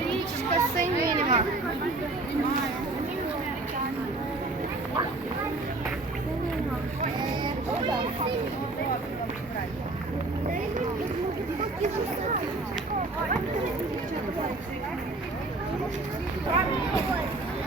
Річка синіва. Правильно.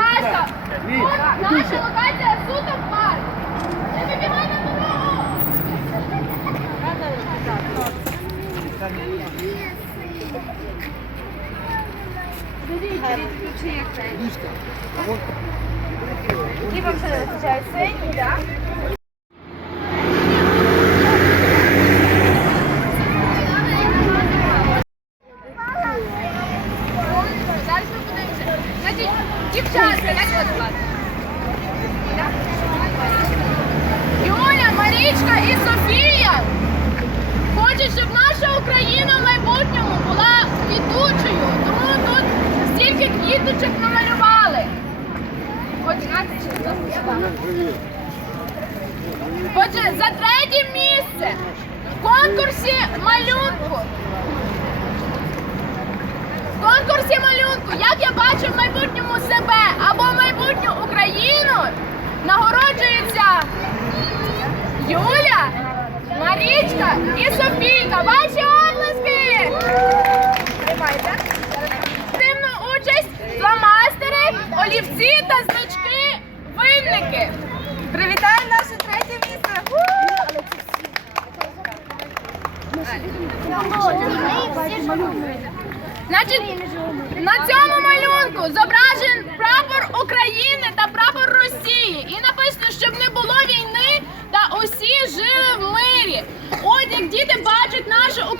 От Наша локація суто в парк. Не вибігай на дорогу. Які вам це вистачає? Синій, так? Зараз ми подивимося. Значить, дівчатка, як вас звати? Юля, Марічка і Софія хочуть, щоб наша Україна в майбутньому була квітучою. Тому тут стільки квіточок намалювали. Отже, за третє місце в конкурсі малюнку в конкурсі малюнку, як я бачу в майбутньому себе або майбутню Україну, нагороджуються Юля, Марічка і Софійка. Ваші обласки! Активну участь фломастери, олівці та значки, винники. Привітаємо наше третє місце! Значить, на цьому малюнку зображен прапор України та прапор Росії. І написано, щоб не було війни та усі жили в мирі. От як діти бачать нашу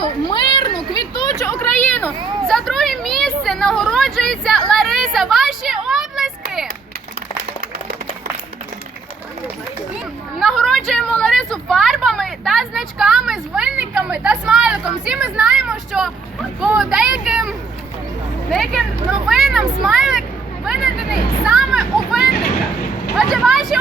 Україну, мирну, квітучу Україну. За друге місце нагороджується Лариса. Ваші облески! Нагороджуємо Ларису фарбами та значками з винниками та смайликом. Всі ми знаємо, що по деяким, деяким новинам смайлик винайдений саме у винниках. Отже, ваші!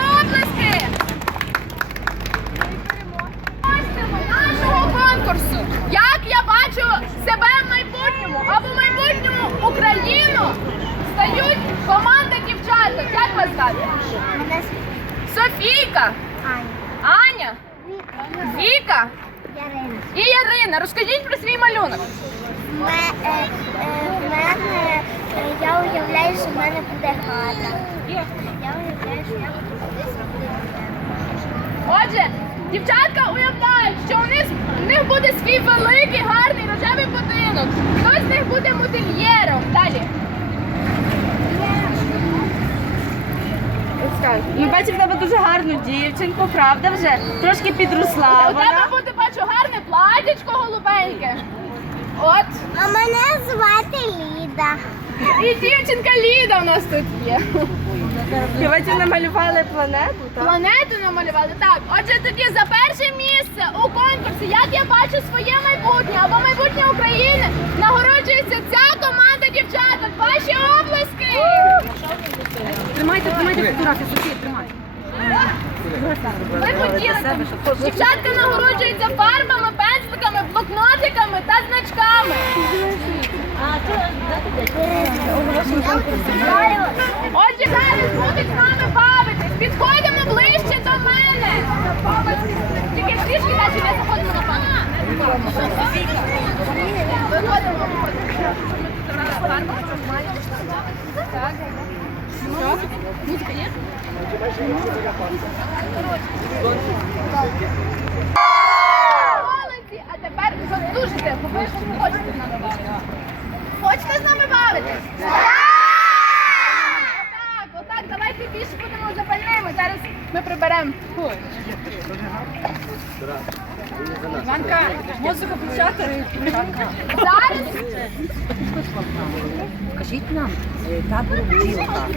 Переможцями нашого конкурсу. Як я бачу себе в майбутньому або в майбутньому Україну стають команда дівчаток. Як вас звати? Мене Софійка, Аня. Аня, Віка Ярина. і Ярина. Розкажіть про свій малюнок. Ме- е, е, в мене, е, я уявляю, що в мене буде хата. Я уявляю, що я буду кудись. Отже, дівчатка уявляють, що у них, у них буде свій великий, гарний рожевий будинок. Хтось з них буде модельєром. Далі. Ми бачимо в тебе дуже гарну дівчинку, правда вже? Трошки підросла У тебе вона. буде, бачу, гарне платячко голубеньке. От. А мене звати Ліда. І дівчинка Ліда у нас тут є. І намалювали планету, так? Планету намалювали. Так, отже, тоді за перше місце у конкурсі, як я бачу своє майбутнє або майбутнє України, нагороджується ця команда дівчаток. Тримайте, тримайте фотографію, Софія, тримайте. Хотіли. Дівчатка нагороджуються фарбами, пензликами, блокнотиками та значками. Отже, зараз будуть з нами бавитись. Підходимо ближче до мене. Тільки трішки далі не заходимо на пана. Виходимо, виходимо. Так. Молодці! А тепер задужите, бо ви хочете з нами бавитися. Хочете з нами бавитись? Ми приберемо. Іванка, музику включати? Зараз Кажіть нам табору табор бджілка.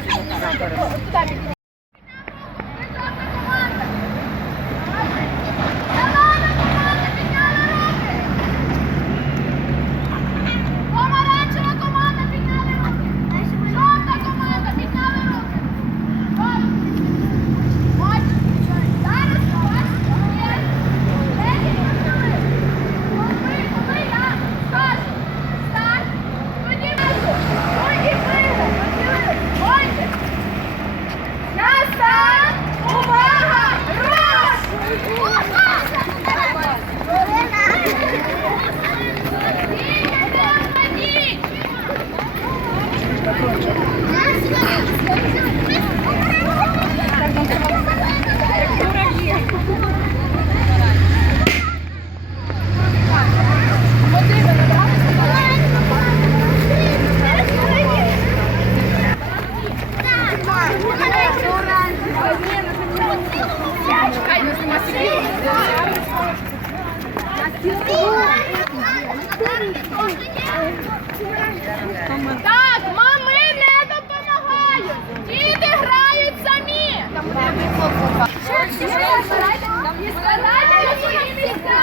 Так, мами не допомагають. Діти грають самі. І складайте свої місця.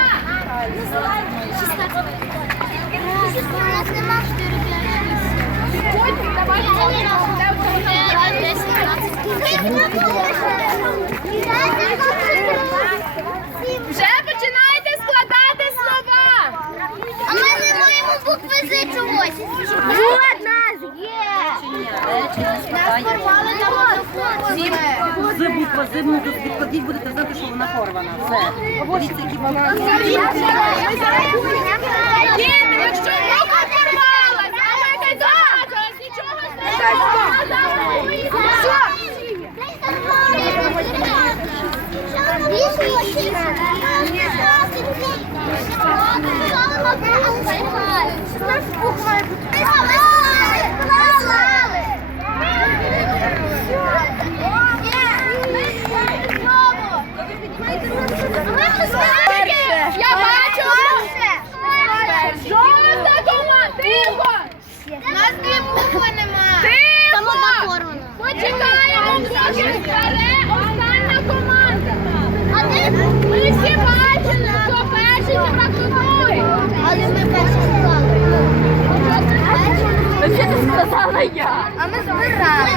Вже починаєте складати слова. А ми не маємо чогось. Вот нас є. Нас порвали на мотофон. З буква з ну, тут відкладіть, будете знати, що вона порвана. Все. Дивіться, які вона. Діти, якщо рука порвалась, а ви не зараз, нічого Я сказала я. А ми збирали.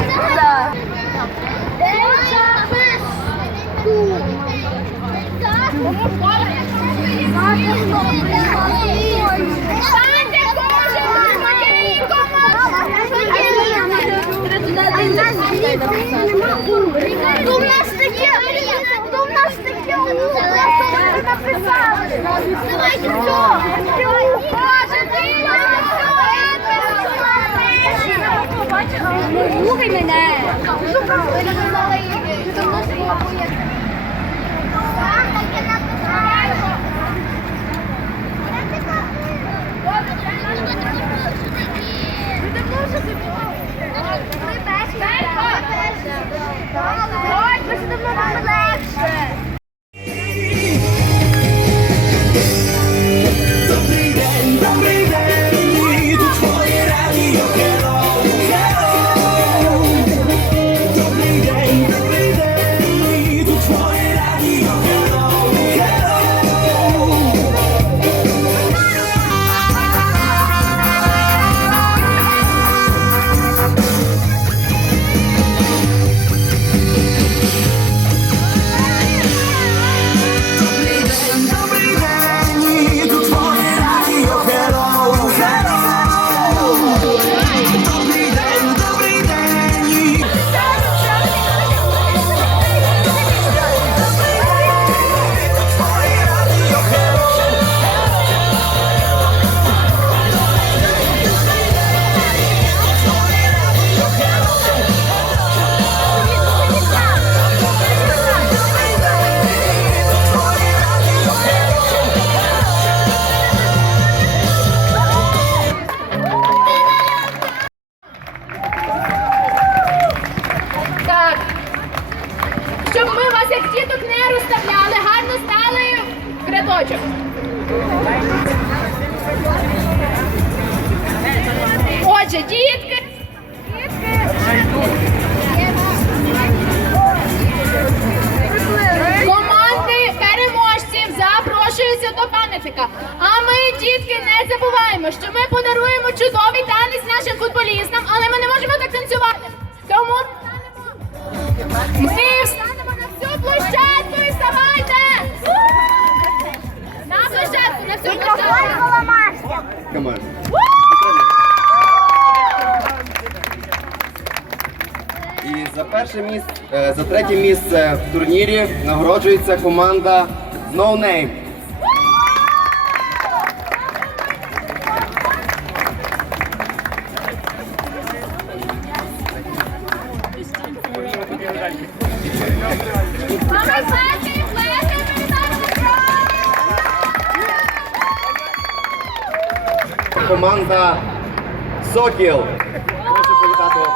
В нас таке, в нас таке написали. Давайте все. Боже, ти Слухай мене. Ой, ми ж давно легше. Отже, дітки. Команди переможців запрошуються до пам'ятника. А ми, дітки, не забуваємо, що ми подаруємо чудовий танець нашим футболістам, але ми не можемо так танцювати. Тому ми встанемо на всю площадку площадку, поламався. всю. І за перше місце, е, за третє місце в турнірі нагороджується команда No Name. Команда Сокіл. Прошу привітати.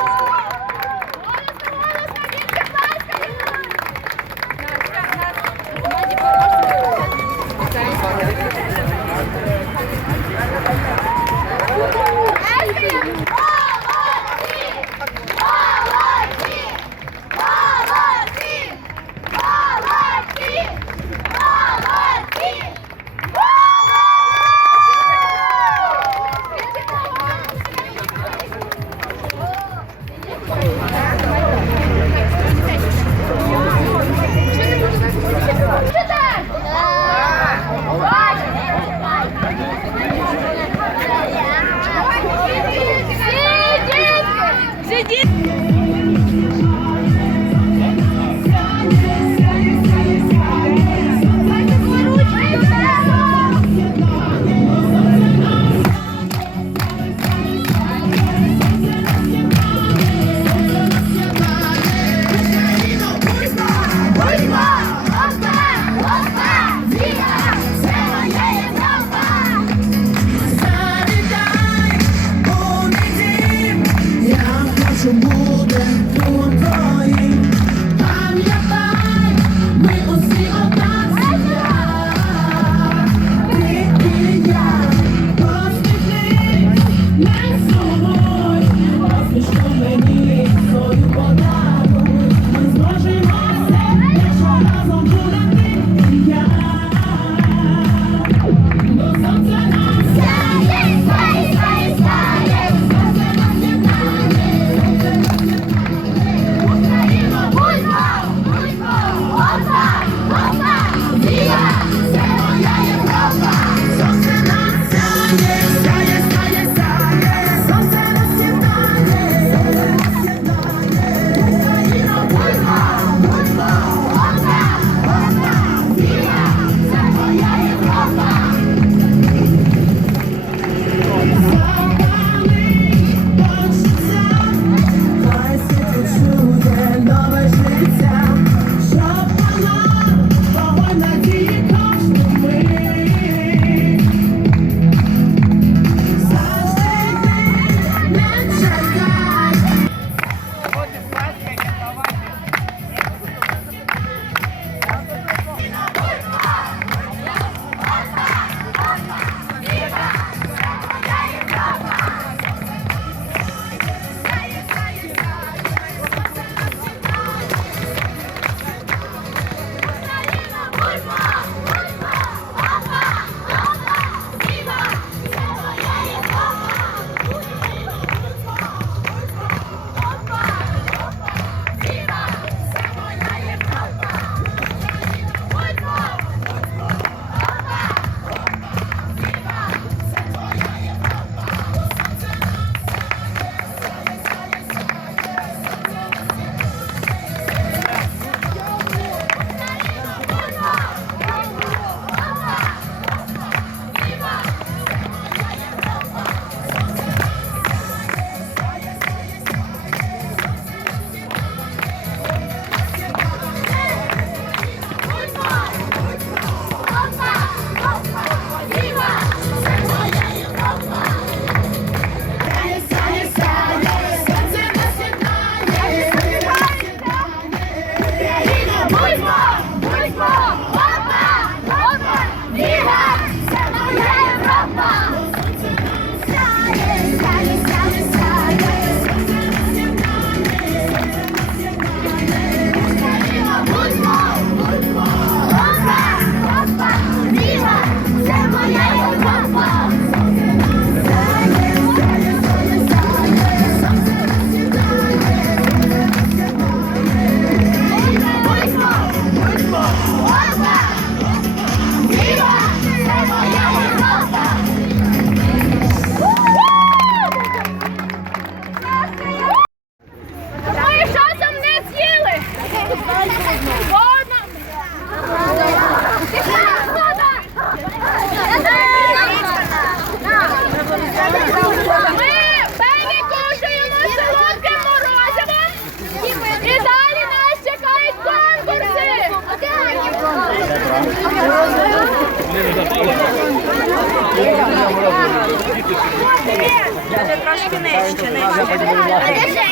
Це трошки нижче, нижче.